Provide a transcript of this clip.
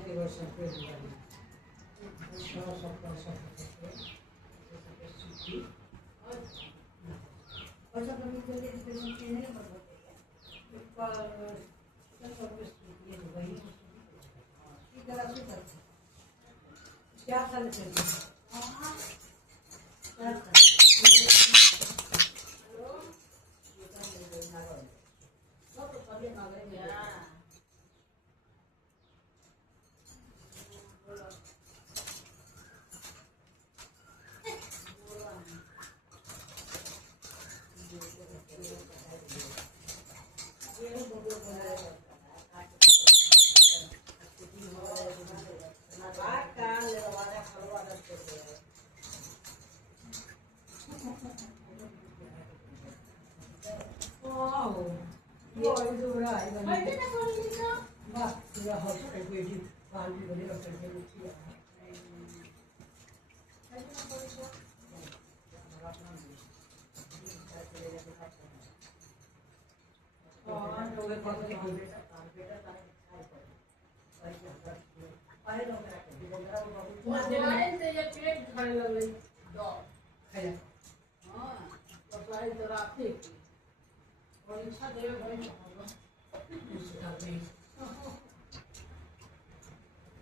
के वर्ष पे दिवाली सब सूखी और सब कभी के लिए नहीं ना पड़ता पर सब सूखी है वही की तरह से करते क्या साल चलते हां क्या साल हेलो ये तो ले ना रो तो पहले मांगे मेरा परीक्षा देवे